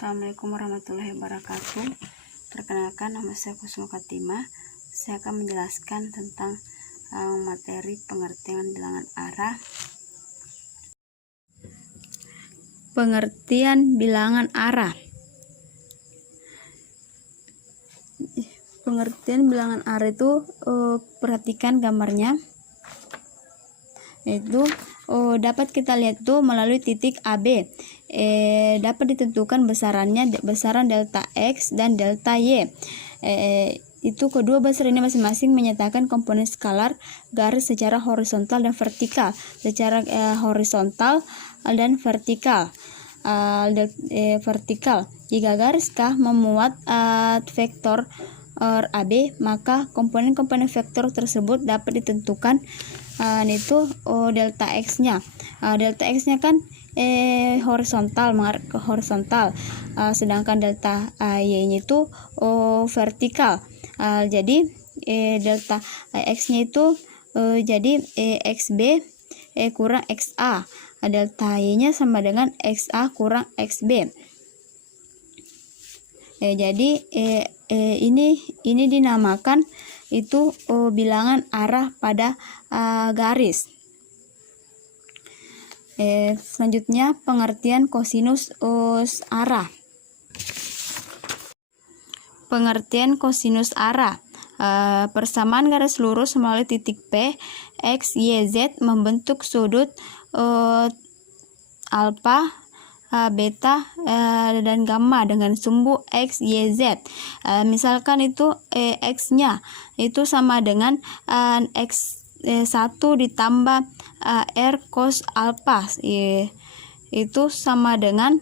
Assalamualaikum warahmatullahi wabarakatuh. Perkenalkan, nama saya Kusuma Fatimah. Saya akan menjelaskan tentang materi pengertian bilangan arah. Pengertian bilangan arah. Pengertian bilangan arah itu perhatikan gambarnya. Itu dapat kita lihat tuh melalui titik AB. Dapat ditentukan besaran delta X dan delta Y. Itu kedua besar ini masing-masing menyatakan komponen skalar garis secara horizontal dan vertikal. Secara horizontal dan vertikal. Jika garis K memuat vektor AB, maka komponen-komponen vektor tersebut dapat ditentukan itu delta X-nya. Delta X-nya kan horizontal, mengarah ke horizontal, sedangkan delta Y-nya itu vertikal. Jadi delta X-nya itu jadi XB kurang XA. Delta Y-nya sama dengan XA kurang XB. Jadi ini dinamakan itu bilangan arah pada garis. Selanjutnya pengertian kosinus arah. Pengertian kosinus arah. Persamaan garis lurus melalui titik P, X, Y, Z membentuk sudut alfa, beta dan gamma dengan sumbu X, Y, Z. Misalkan itu X-nya itu sama dengan X1 ditambah R cos alpha, itu sama dengan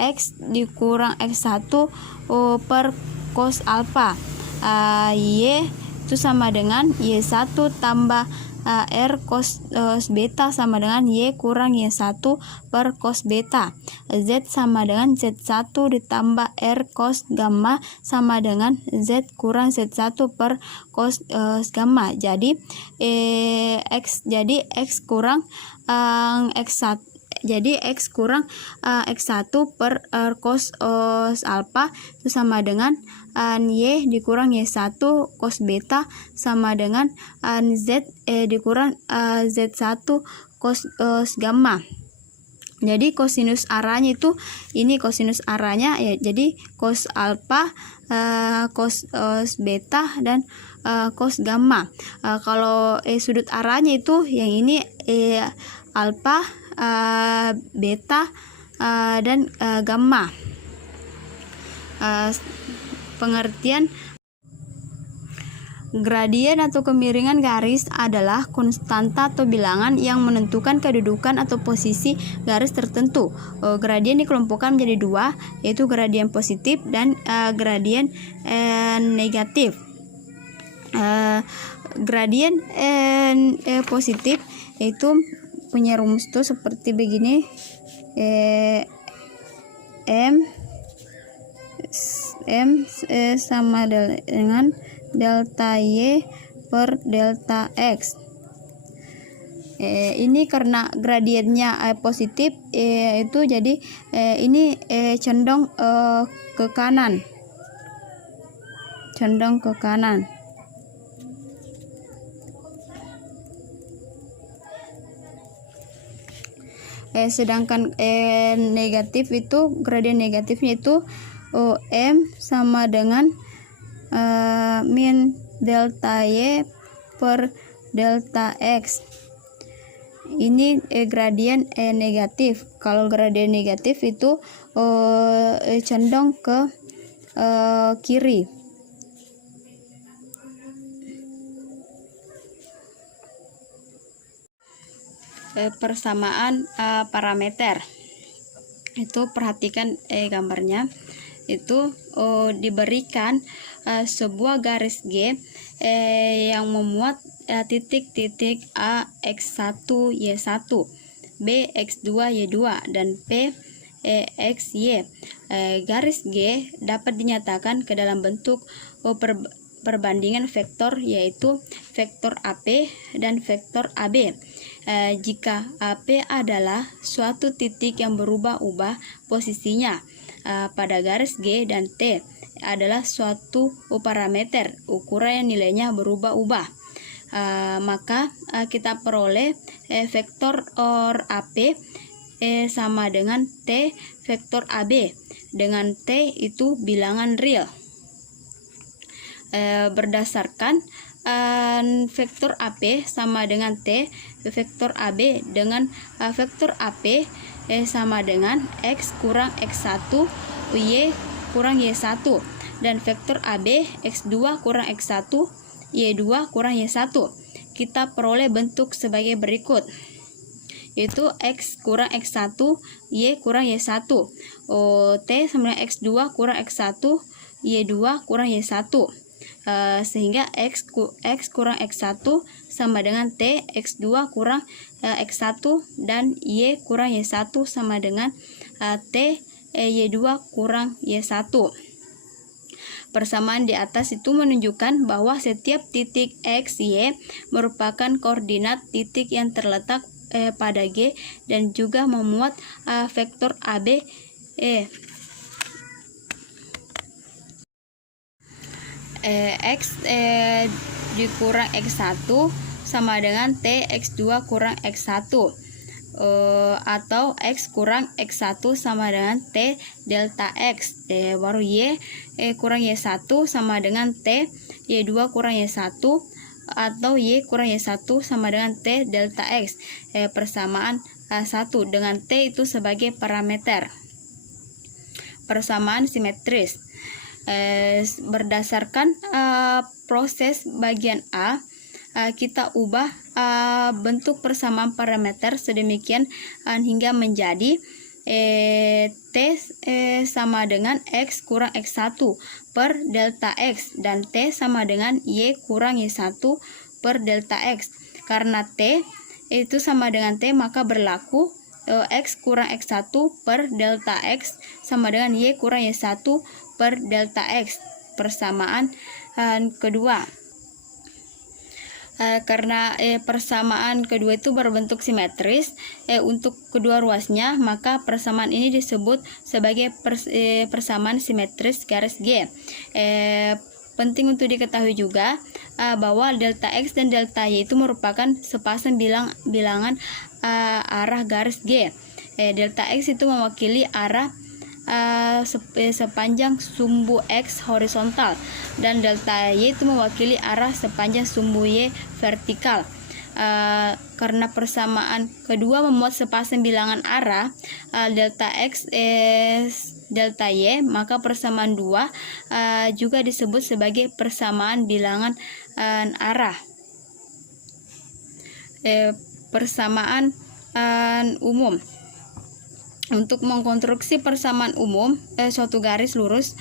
X dikurang X1 per cos alpha. Y itu sama dengan Y1 tambah R cos beta sama dengan Y kurang Y1 per cos beta. Z sama dengan Z1 ditambah R cos gamma sama dengan Z kurang Z1 per cos gamma. Jadi X kurang X1. Jadi X kurang X1 per cos alpha itu sama dengan Y dikurang Y1 cos beta sama dengan Z dikurang Z1 cos gamma. Jadi kosinus arahnya itu ini kosinus arahnya ya, jadi cos alpha, cos beta dan cos gamma. Kalau sudut arahnya itu yang ini alpha, beta dan gamma. Pengertian gradien atau kemiringan garis adalah konstanta atau bilangan yang menentukan kedudukan atau posisi garis tertentu. Gradien dikelompokkan menjadi dua, yaitu gradien positif dan gradien negatif. Gradien positif itu punya rumus tuh seperti begini. M sama dengan delta Y per delta X. Ini karena gradiennya positif, itu jadi ini condong ke kanan. Condong ke kanan. Sedangkan negatif itu gradien negatifnya itu M sama dengan min delta Y per delta X. Ini gradien negatif. Kalau gradien negatif itu condong ke kiri. Persamaan parameter. Itu perhatikan gambarnya. Itu diberikan sebuah garis G yang memuat titik-titik A X1 Y1, B X2 Y2 dan P X Y. Garis G dapat dinyatakan ke dalam bentuk perbandingan vektor, yaitu vektor AP dan vektor AB. Jika P adalah suatu titik yang berubah-ubah posisinya pada garis G dan T adalah suatu parameter ukuran yang nilainya berubah-ubah, maka kita peroleh vektor AP sama dengan T vektor AB, dengan T itu bilangan real. Berdasarkan vektor AP sama dengan T vektor AB dengan vektor AP sama dengan X kurang X1 Y kurang Y1, dan vektor AB X2 kurang X1 Y2 kurang Y1. Kita peroleh bentuk sebagai berikut, yaitu X kurang X1 Y kurang Y1, T sama dengan X2 kurang X1 Y2 kurang Y1, sehingga X kurang X1 sama dengan T X2 kurang X1 dan Y kurang Y1 sama dengan T Y2 kurang Y1. Persamaan di atas itu menunjukkan bahwa setiap titik X, Y merupakan koordinat titik yang terletak pada G dan juga memuat vektor AB X dikurang X1 sama dengan T X2 kurang X1, atau X kurang X1 sama dengan T delta X, baru Y kurang Y1 sama dengan T Y2 kurang Y1, atau Y kurang Y1 sama dengan T delta X. Persamaan 1 dengan T itu sebagai parameter. Persamaan simetris. Berdasarkan proses bagian A, kita ubah bentuk persamaan parameter sedemikian hingga menjadi T sama dengan X kurang X1 per delta X dan T sama dengan Y kurang Y1 per delta X. Karena T itu sama dengan T, maka berlaku X kurang X1 per delta X sama dengan Y kurang Y1 per delta X. Persamaan kedua. Karena persamaan kedua itu berbentuk simetris untuk kedua ruasnya, maka persamaan ini disebut sebagai persamaan simetris garis G. Penting untuk diketahui juga bahwa delta X dan delta Y itu merupakan sepasang bilangan arah garis G. Delta X itu mewakili arah sepanjang sumbu X horizontal dan delta Y itu mewakili arah sepanjang sumbu Y vertikal. Karena persamaan kedua memuat sepasang bilangan arah delta X delta Y, maka persamaan 2 juga disebut sebagai persamaan bilangan arah. Persamaan umum. Untuk mengkonstruksi persamaan umum suatu garis lurus,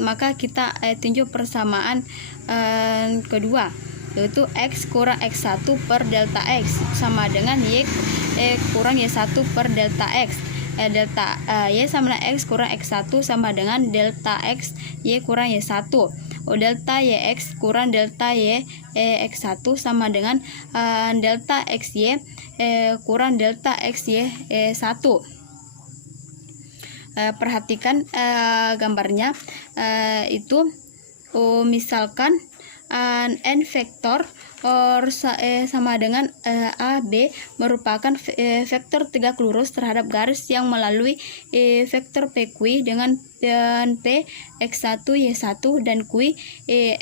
maka kita tunjuk persamaan kedua, yaitu X kurang X1 per delta X sama dengan Y kurang Y1 per delta X. Delta Y sama dengan X kurang X1 sama dengan delta X Y kurang Y1. Delta YX kurang delta Y X1 sama dengan delta XY kurang delta XY 1. Perhatikan gambarnya, itu misalkan n vektor sama dengan A, B merupakan vektor tegak lurus terhadap garis yang melalui vektor PQ dengan P X1 Y1 dan Q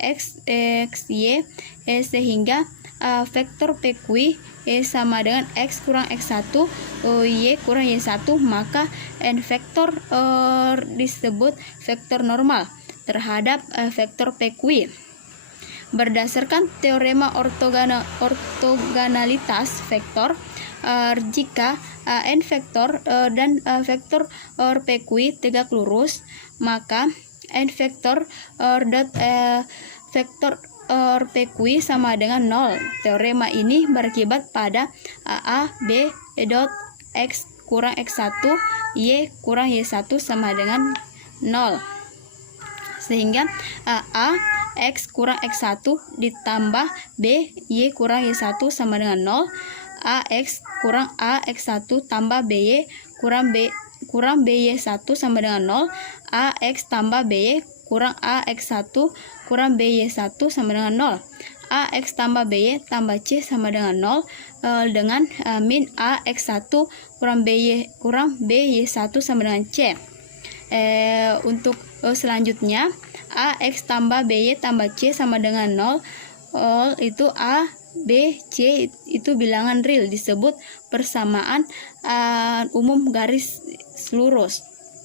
X Y, sehingga vektor PQ sama dengan X kurang X1 Y kurang Y1, maka n vektor disebut vektor normal terhadap vektor PQ. Berdasarkan teorema ortogonalitas vektor, jika n vektor dan vektor PQ tegak lurus, maka n vektor vektor PQ sama dengan 0. Teorema ini berakibat pada A B dot X kurang X1 Y kurang Y1 sama dengan 0, sehingga A X kurang X1 ditambah B Y kurang Y1 sama dengan 0, AX kurang AX1 tambah BY kurang BY1 sama dengan 0. AX tambah BY kurang AX1 kurang BY1 sama dengan 0. AX tambah BY tambah C sama dengan 0 dengan min AX1 kurang BY1 sama dengan C. Untuk selanjutnya AX tambah BY tambah C sama dengan 0. Itu A, B, C itu bilangan real, disebut persamaan umum garis lurus.